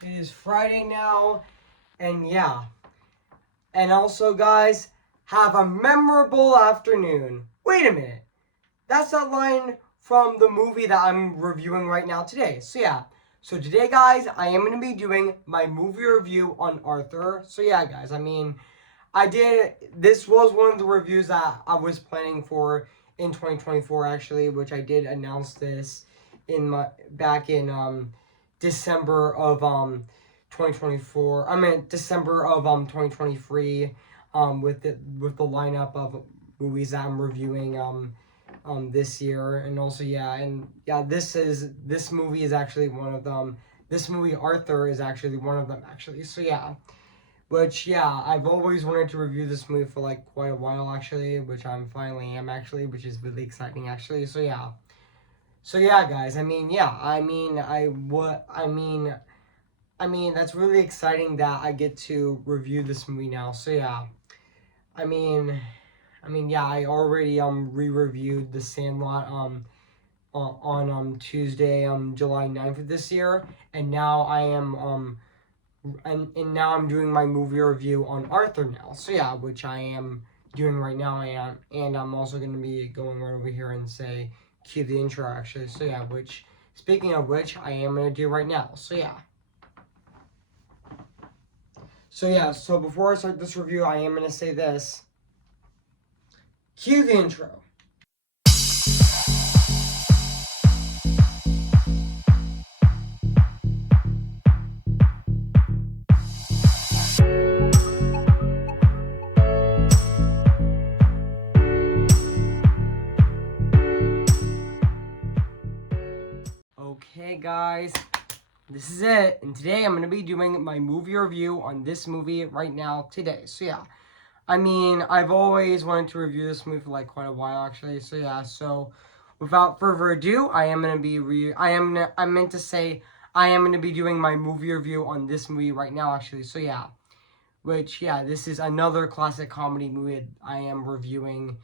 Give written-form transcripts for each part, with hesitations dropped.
It is Friday now, and yeah. And also, guys, have a memorable afternoon. Wait a minute. That's that line from the movie that I'm reviewing right now today. So, yeah. So, today, guys, I am going to be doing my movie review on Arthur. So, yeah, guys, this was one of the reviews that I was planning for in 2024, actually, which I did announce this back in December of 2024. I mean December of 2023 with the lineup of movies that I'm reviewing this year. And also, this movie is actually one of them. This movie Arthur is actually one of them, actually. So yeah. Which, yeah, I've always wanted to review this movie for like quite a while, actually, which I'm finally am, actually, which is really exciting, actually. So yeah. So yeah, guys. That's really exciting that I get to review this movie now. So yeah. I mean, yeah, I already re-reviewed The Sandlot on Tuesday July 9th of this year, and now now I'm doing my movie review on Arthur now. So yeah, which I am doing right now. And I'm also going to be going right over here and say cue the intro, actually. So yeah, which speaking of which, I am going to do right now. So yeah. So before I start this review, I am going to say this. Cue the intro. Okay, guys, this is it. And today I'm going to be doing my movie review on this movie right now today. So yeah, I've always wanted to review this movie for like quite a while, actually. So yeah, so without further ado, I am gonna be I meant to say I am gonna be doing my movie review on this movie right now, actually. So yeah, this is another classic comedy movie I am reviewing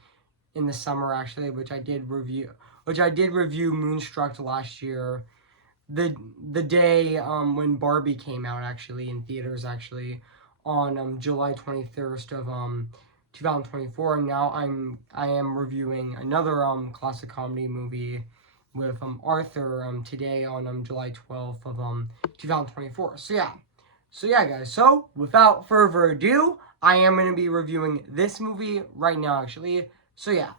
in the summer, actually, which I did review Moonstruck last year. The day when Barbie came out, actually, in theaters, actually, on July 21st of 2024. And now I am reviewing another classic comedy movie with Arthur today on July 12th of 2024. So yeah, guys. So without further ado, I am going to be reviewing this movie right now, actually. So yeah,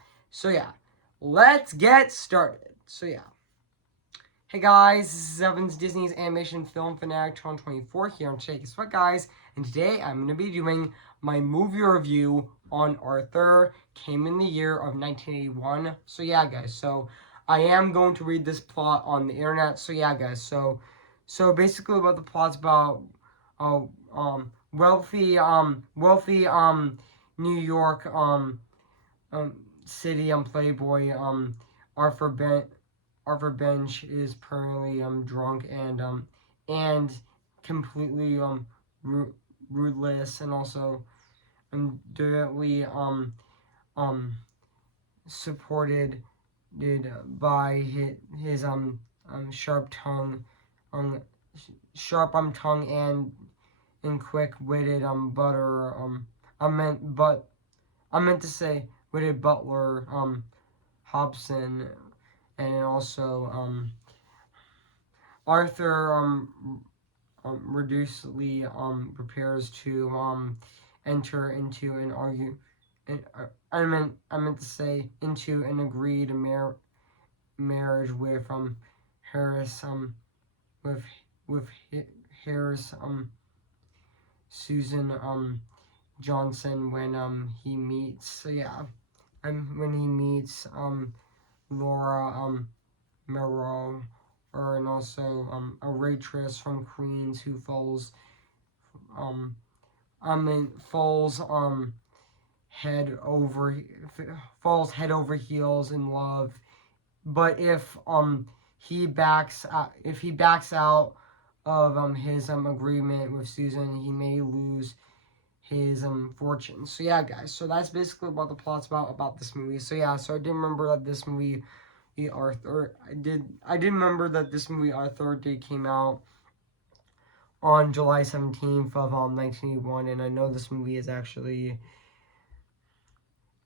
let's get started. So yeah. Hey guys, this is Evan's Disney's Animation Film Fanatic 2024 here on Shake Guess What, guys, and today I'm going to be doing my movie review on Arthur. Came in the year of 1981. So yeah, guys, so I am going to read this plot on the internet. So yeah, guys, so basically what the plot's about, uh, wealthy New York city playboy Arthur Arthur Bench is permanently drunk and completely rootless, and also directly um supported by sharp tongue um tongue and quick witted butter I meant to say witted butler Hobson, and also Arthur reducedly prepares to enter into an I meant to say into an agreed marriage with Harris with with Harris Susan Johnson when he meets when he meets Laura Merrill, and also a waitress from Queens who um falls head over heels in love. But if he backs out of his agreement with Susan, he may lose his fortune. So yeah, guys, so that's basically what the plot's about this movie. So yeah, so I did remember that this movie Arthur did remember that this movie Arthur did came out on July 17th of 1981, and I know this movie is actually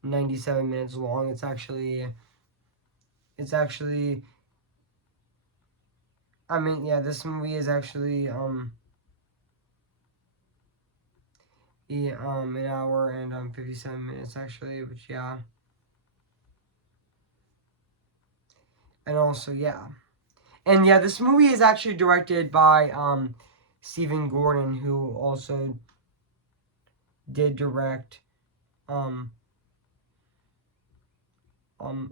97 minutes long. It's actually I mean, yeah, this movie is actually an hour and 57 minutes actually, which yeah. And also yeah. And yeah, this movie is actually directed by Stephen Gordon, who also did direct um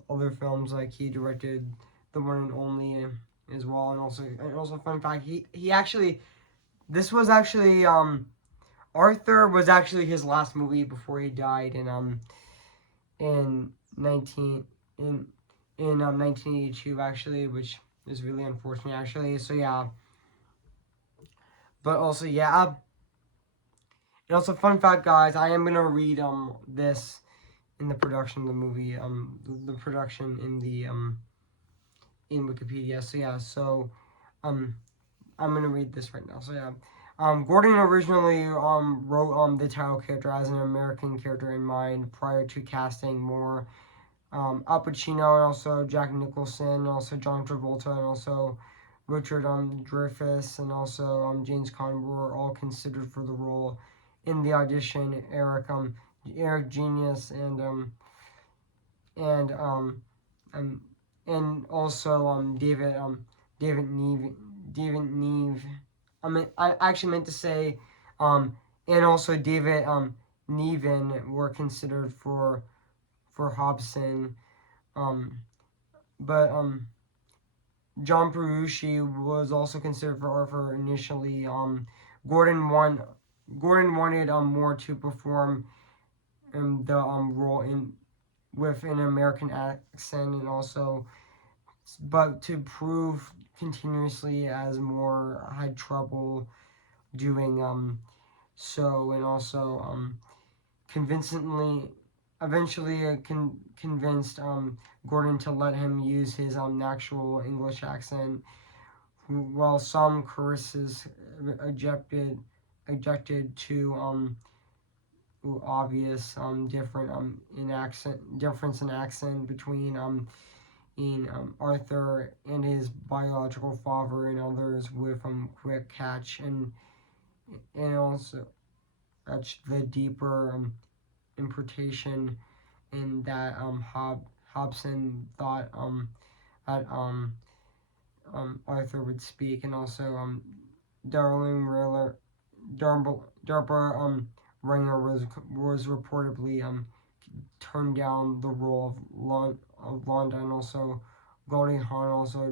other films. Like he directed The One and Only as well. And also fun fact, he actually, this was actually Arthur was actually his last movie before he died in 19 in 1982 actually, which is really unfortunate actually. So yeah, but also yeah. And also fun fact, guys, I am gonna read this in the production of the movie, the production in the in Wikipedia. So yeah, so um I'm gonna read this right now. So yeah. Gordon originally wrote the title character as an American character in mind prior to casting more Al Pacino and also Jack Nicholson, and also John Travolta, and also Richard Dreyfuss, and also James Caan were all considered for the role. In the audition, Eric Genius and um and also David Neve. I actually meant to say and also David Niven were considered for Hobson. Um, but John Belushi was also considered for Arthur initially. Gordon won. Gordon wanted more to perform the role in with an American accent, and also but to prove continuously as more had trouble doing so, and also convincingly eventually convinced Gordon to let him use his natural English accent, while some choruses objected to obvious different in accent difference in accent between Arthur and his biological father, and others with quick catch, and also that's the deeper interpretation in that Hobson thought that Arthur would speak, and also Darling Riller Darpa Ringer was reportedly turned down the role of Londa, and also Goldie Hawn, also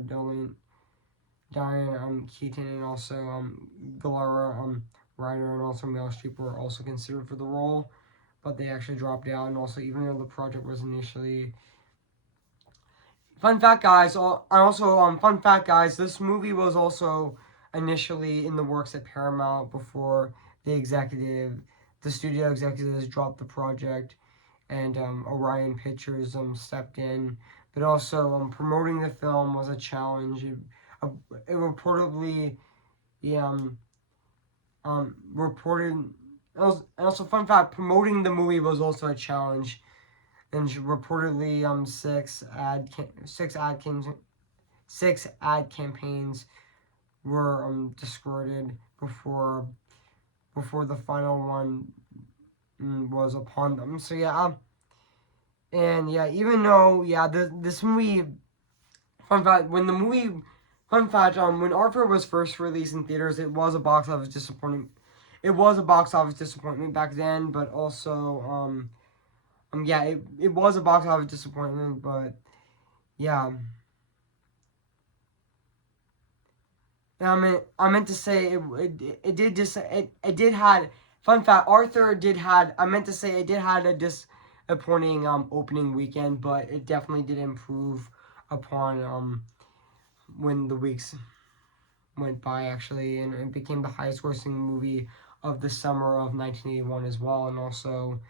Diane Keaton, and also Galera Ryder, and also Meryl Streep were also considered for the role, but they actually dropped out. And also, even though the project was initially fun fact, guys. Fun fact, guys. This movie was also initially in the works at Paramount before the studio executives dropped the project, and Orion Pictures stepped in. But also, promoting the film was a challenge. It reportedly, the reported. And also, fun fact: promoting the movie was also a challenge, and reportedly, six ad campaigns were discarded before the final one was upon them. So yeah, and yeah, even though yeah, this movie, fun fact, when Arthur was first released in theaters, it was a box office disappointment. It was a box office disappointment back then, but also yeah, it was a box office disappointment, but yeah. I meant to say it did had fun fact. Arthur did had I meant to say it did had a disappointing opening weekend, but it definitely did improve upon when the weeks went by actually, and it became the highest grossing movie of the summer of 1981 as well, and also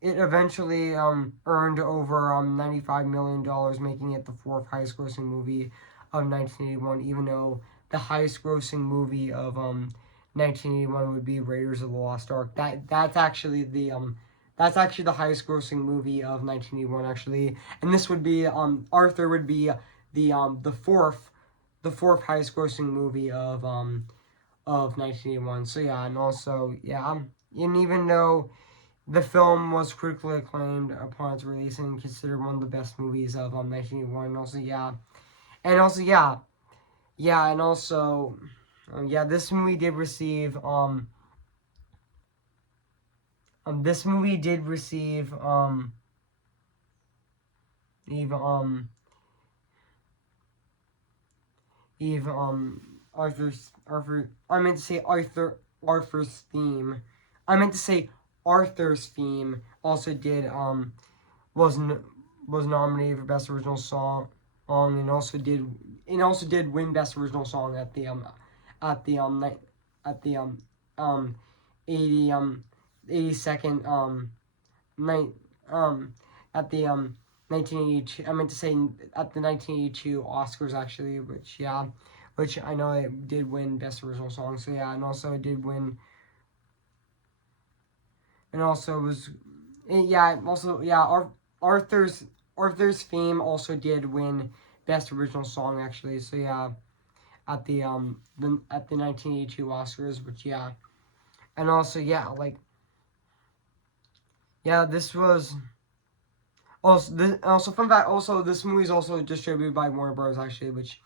it eventually earned over $95 million, making it the fourth highest grossing movie of 1981, even though the highest grossing movie of 1981 would be Raiders of the Lost Ark. That's actually the highest grossing movie of 1981 actually, and this would be Arthur would be the fourth highest grossing movie of 1981. So yeah, and also yeah, and even though the film was critically acclaimed upon its release and considered one of the best movies of 1981, and also yeah, and also yeah, yeah, and also yeah, this movie did receive this movie did receive even even Arthur I meant to say Arthur's theme. I meant to say Arthur's theme also did was was nominated for best original song, and also did win best original song at the at the night at the um 80 82nd night at the 1982. I meant to say at the 1982 Oscars actually, which yeah, which I know it did win best original song. So yeah, and also it did win, and also was yeah, also yeah, Arthur's theme also did win best original song actually. So yeah, at the at the 1982 Oscars, which yeah, and also yeah, like yeah, this was also fun fact. Also, this movie is also distributed by Warner Bros. Actually, which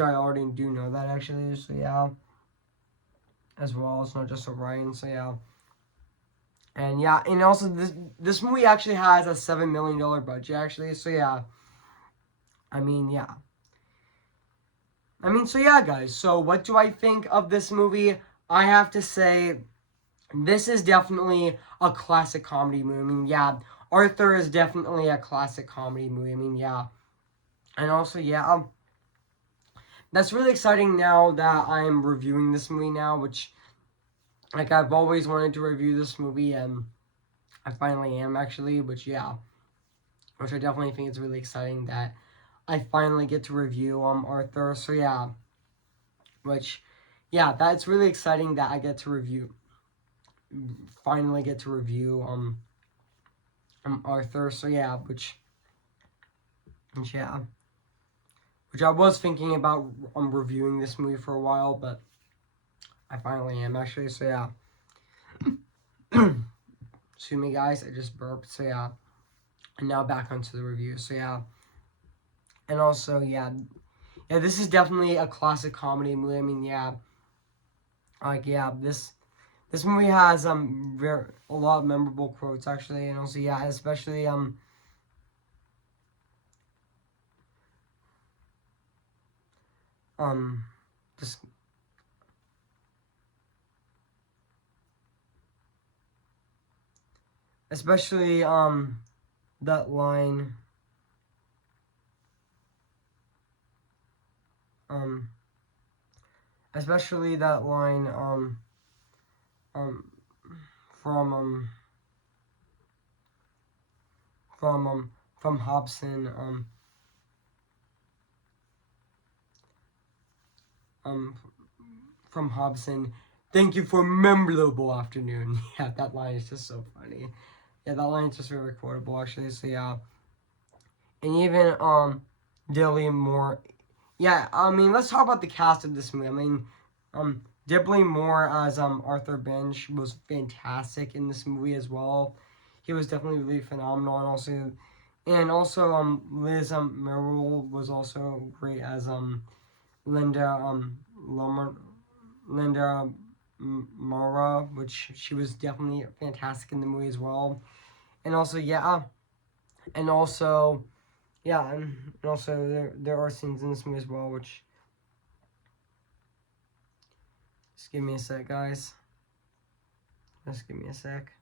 I already do know that actually. So yeah, as well. It's not just Orion. So yeah, and yeah, and also this movie actually has a $7 million budget actually. So yeah, I mean yeah, so yeah, guys. So what do I think of this movie? I have to say, this is definitely a classic comedy movie. I mean yeah, Arthur is definitely a classic comedy movie. I mean yeah, and also yeah. That's really exciting now that I'm reviewing this movie now, which, like, I've always wanted to review this movie, and I finally am, actually, which, yeah, which I definitely think is really exciting that I finally get to review, Arthur, so, yeah, which, yeah, that's really exciting that I get to finally get to review, Arthur, so, yeah, yeah, which I was thinking about, reviewing this movie for a while, but I finally am, actually, so, yeah. Excuse me, guys, I just burped, so yeah. And now back onto the review, so yeah. And also, yeah, this is definitely a classic comedy movie. I mean, yeah, like yeah, this movie has a lot of memorable quotes actually, and also yeah, especially just especially that line um especially that line um from from um from Hobson um from Hobson. Thank you for a memorable afternoon. Yeah, that line is just so funny. Yeah, that line is just very quotable actually. So yeah, and even Dilly Moore. Yeah, I mean, let's talk about the cast of this movie. I mean, Dibley Moore as Arthur Bench was fantastic in this movie as well. He was definitely really phenomenal, and also Liz Merrill was also great as Linda Linda Mara, which she was definitely fantastic in the movie as well. And also yeah, and also yeah, and also there are scenes in this movie as well, which just give me a sec, guys. Just give me a sec.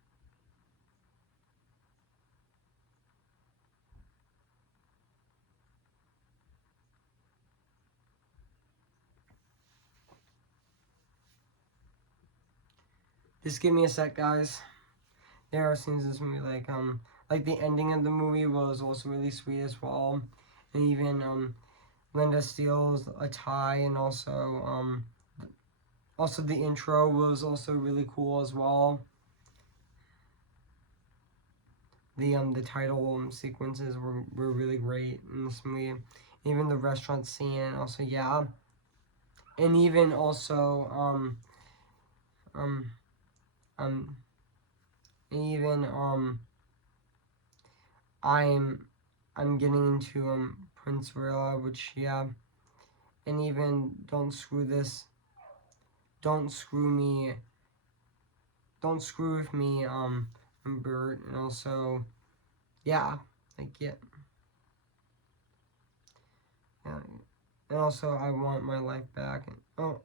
Just give me a sec, guys. There are scenes in this movie like the ending of the movie was also really sweet as well, and even Linda steals a tie, and also the intro was also really cool as well. The title sequences were really great in this movie. Even the restaurant scene, and also yeah, and even also um um even I'm I'm getting into Prince Rilla, which yeah, and even don't screw me, don't screw with me, Bert, and also yeah, like yeah, yeah, and also I want my life back. And,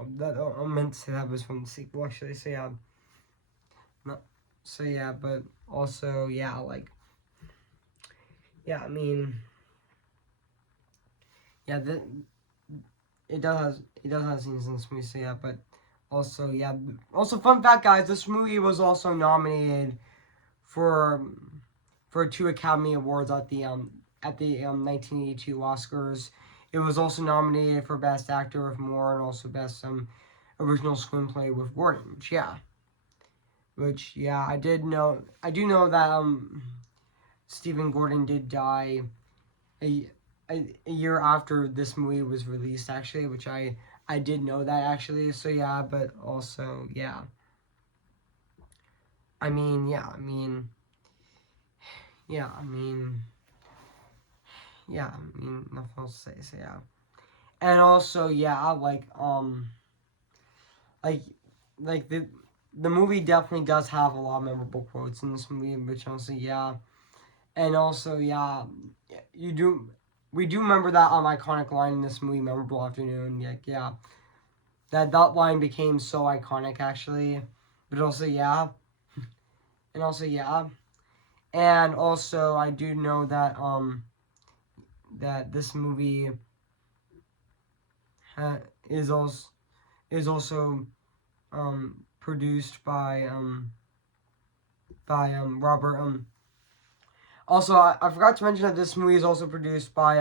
I meant to say that was from the sequel actually. So yeah, no, so yeah, but also yeah, like yeah, I mean yeah, it does have scenes in this movie. So yeah, but also yeah, also fun fact, guys, this movie was also nominated for for 2 Academy Awards at the 1982 Oscars. It was also nominated for Best Actor with Moore and also Best Original Screenplay with Gordon. Which yeah, I do know that Stephen Gordon did die a, a year after this movie was released actually, which I did know that actually. So yeah, but also yeah. I mean, yeah, I mean, yeah, I mean, yeah, I mean, nothing else to say. So yeah, and also yeah, like like the movie definitely does have a lot of memorable quotes in this movie, which also yeah, and also yeah, you do we do remember that iconic line in this movie, "Memorable afternoon." Yeah, that line became so iconic actually, but also yeah, and also yeah, and also I do know that that this movie ha- is also is also produced by Robert also I forgot to mention that this movie is also produced by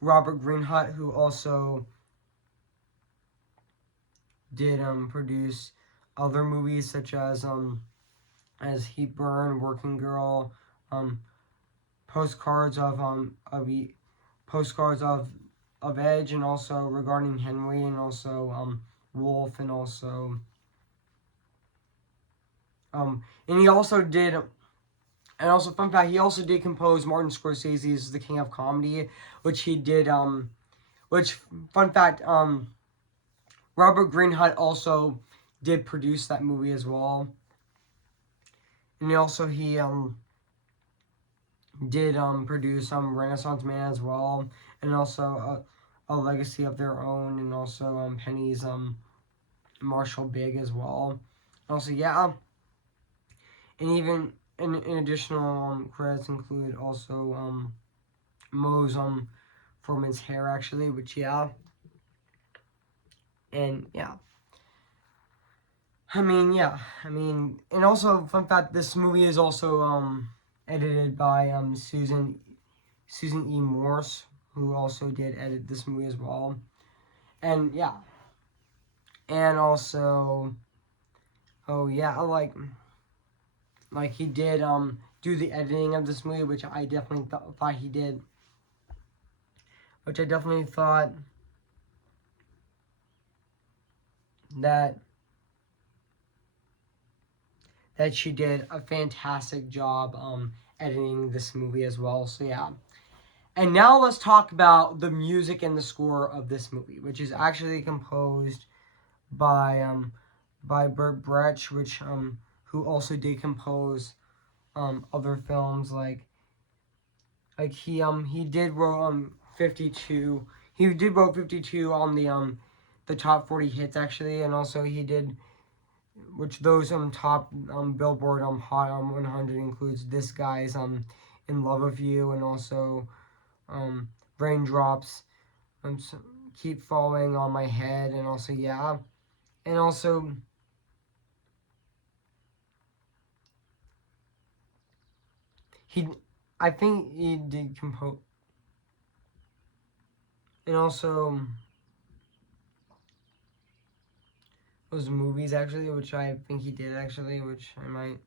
Robert Greenhut, who also did produce other movies such as Heat Burn, Working Girl, um postcards postcards of Edge, and also Regarding Henry, and also Wolf, and also and he also did. And also, fun fact, he also did compose Martin Scorsese's The King of Comedy, which he did. Which fun fact, Robert Greenhut also did produce that movie as well, and he did produce Renaissance Man as well, and also a Legacy of Their Own, and also Penny's Marshall Big as well. Also, yeah, and even in additional credits include also Moe's Foreman's Hair actually, which yeah, and yeah. I mean, and also fun fact: this movie is also edited by Susan E. Morse, who also did edit this movie as well, and yeah, and also oh yeah, like he did do the editing of this movie, which I definitely thought he did, which I definitely thought that she did a fantastic job editing this movie as well. So yeah. And now let's talk about the music and the score of this movie, which is actually composed by Burt Brecht, which who also did compose other films like he did wrote 52. He did wrote 52 on the top 40 hits actually, and also he did which those top Billboard Hot 100 includes this guy's In Love with You, and also Raindrops, so, Keep Falling on My Head, and also yeah, and also he I think he did compose and also those movies actually, which I think he did actually, which I might.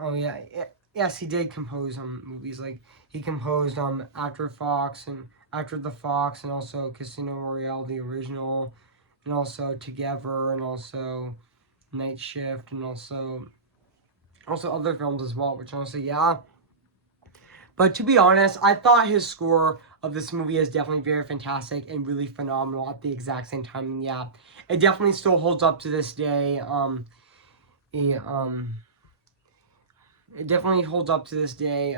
Oh yeah, yes, he did compose movies. Like he composed After Fox and After the Fox, and also Casino Royale, the original, and also Together, and also Night Shift, and also other films as well. Which honestly, yeah. But to be honest, I thought his score of this movie is definitely very fantastic and really phenomenal at the exact same time. And yeah, it definitely still holds up to this day. Yeah, it definitely holds up to this day.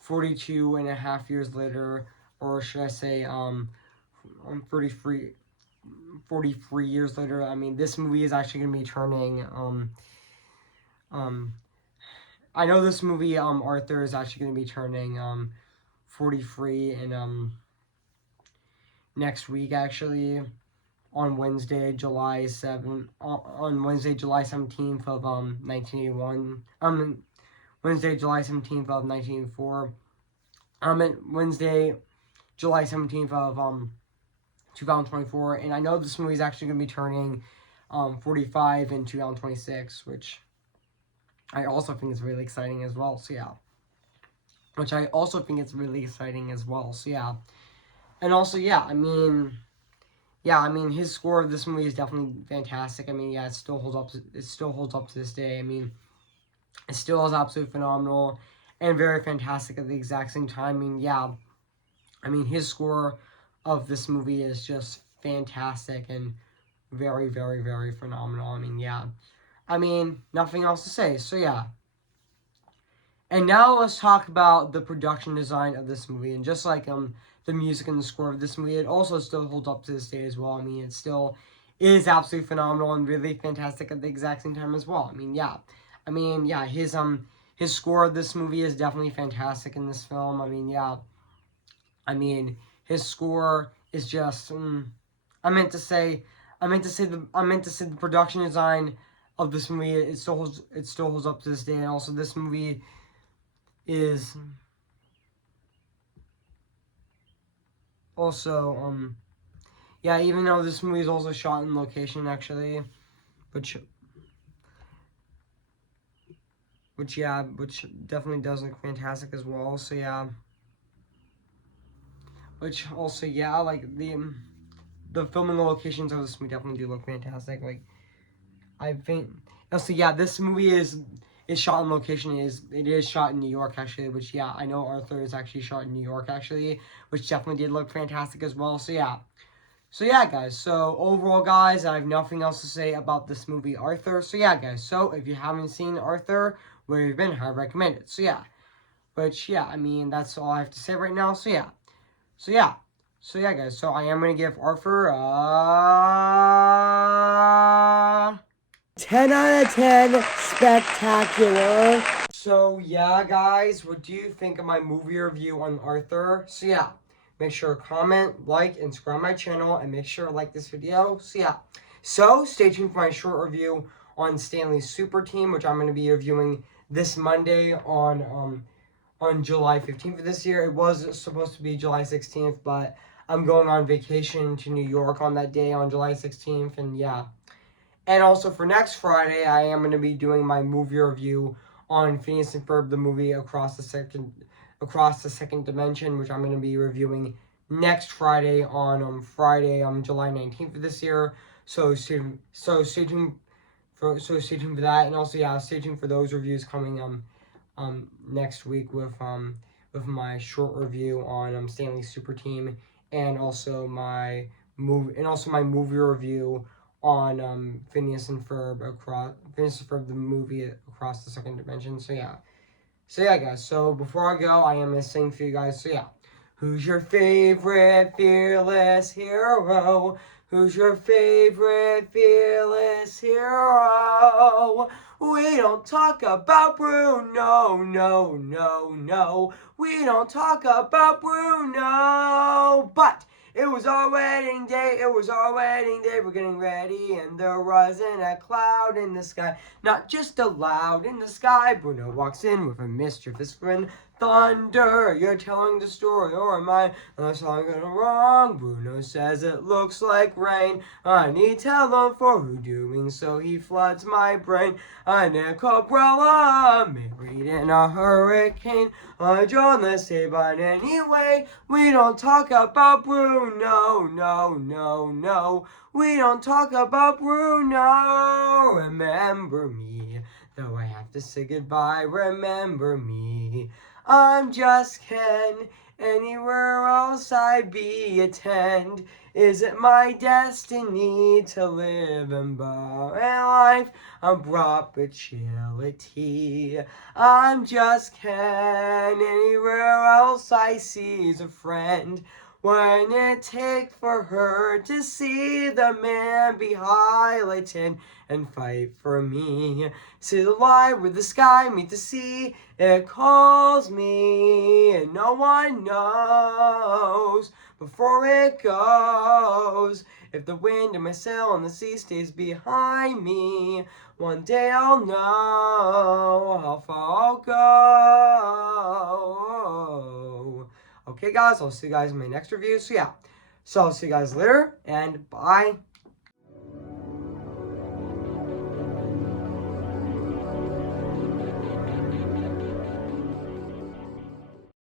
42 and a half years later, or should I say, 43, 43 years later. I mean, this movie is actually going to be turning, um, I know this movie, Arthur is actually going to be turning, 43 in, next week, actually, on Wednesday, July 7th, on Wednesday, July 17th of, 1981, Wednesday, July 17th of 1984, Wednesday, July 17th of 2024, and I know this movie is actually going to be turning 45 in 2026, which I also think is really exciting as well. So yeah, which I also think is really exciting as well. So yeah, and also yeah, I mean his score of this movie is definitely fantastic. I mean yeah, it still holds up. It still holds up to this day. I mean, it still is absolutely phenomenal and very fantastic at the exact same time. I mean yeah, I mean his score of this movie is just fantastic and very, very, very phenomenal. I mean, yeah. I mean, nothing else to say. So, yeah. And now let's talk about the production design of this movie. And just like the music and the score of this movie, it also still holds up to this day as well. I mean, it still is absolutely phenomenal and really fantastic at the exact same time as well. I mean, yeah. I mean, yeah, his score of this movie is definitely fantastic in this film. I mean, yeah. I mean, his score is just. I meant to say, I meant to say the production design of this movie. It still holds up to this day. And also, this movie is also yeah. Even though this movie is also shot in location actually, which which definitely does look fantastic as well. So yeah, which also yeah, like the filming locations of this movie definitely do look fantastic. Like I think also yeah, this movie is shot in location. It is shot in New York actually, which yeah, I know Arthur is actually shot in New York actually, which definitely did look fantastic as well. So yeah. So yeah, guys. So overall, guys, I have nothing else to say about this movie, Arthur. So yeah, guys. So if you haven't seen Arthur, where you've been, I recommend it. So yeah. Which yeah, I mean that's all I have to say right now. So yeah. So yeah. So yeah, guys. So I am gonna give Arthur 10 out of 10 spectacular. So yeah, guys, what do you think of my movie review on Arthur? So yeah, make sure to comment, like, and subscribe my channel, and make sure to like this video. So yeah, so stay tuned for my short review on Stanley's Super Team, which I'm going to be reviewing this Monday on July 15th of this year. It was supposed to be July 16th, but I'm going on vacation to New York on that day on July 16th, and yeah. And also for next Friday, I am going to be doing my movie review on Phineas and Ferb, the movie Across the Second Dimension, which I'm going to be reviewing next Friday on Friday, July 19th of this year. So stay tuned for that, and also yeah, stay tuned for those reviews coming next week with my short review on Stanley's Super Team, and also my movie review on Phineas and Ferb the movie Across the Second Dimension. So yeah, guys. So before I go, I am gonna sing for you guys. So yeah, who's your favorite fearless hero? Who's your favorite fearless hero? We don't talk about Bruno, no, no, no. We don't talk about Bruno, but It was our wedding day, it was our wedding day. We're getting ready, and there wasn't a cloud in the sky. Not just a loud in the sky. Bruno walks in with a mischievous grin. Thunder, you're telling the story, or am I the song gone wrong? Bruno says it looks like rain. I need tell him for who doing so he floods my brain. I need umbrella, married in a hurricane. I joined the say, but anyway, we don't talk about Bruno, no. We don't talk about Bruno. Remember me, though I have to say goodbye. Remember me. I'm just Ken. Anywhere else I be attend. Is it my destiny to live and bow a life of perpetuity? I'm just Ken. Anywhere else I see is a friend. When it take for her to see the man be highlighted and fight for me. See the line where the sky meet the sea, it calls me, and no one knows before it goes. If the wind in my sail on the sea stays behind me, one day I'll know how far I'll go. Okay, guys, I'll see you guys in my next review. So, yeah. So, I'll see you guys later, and bye.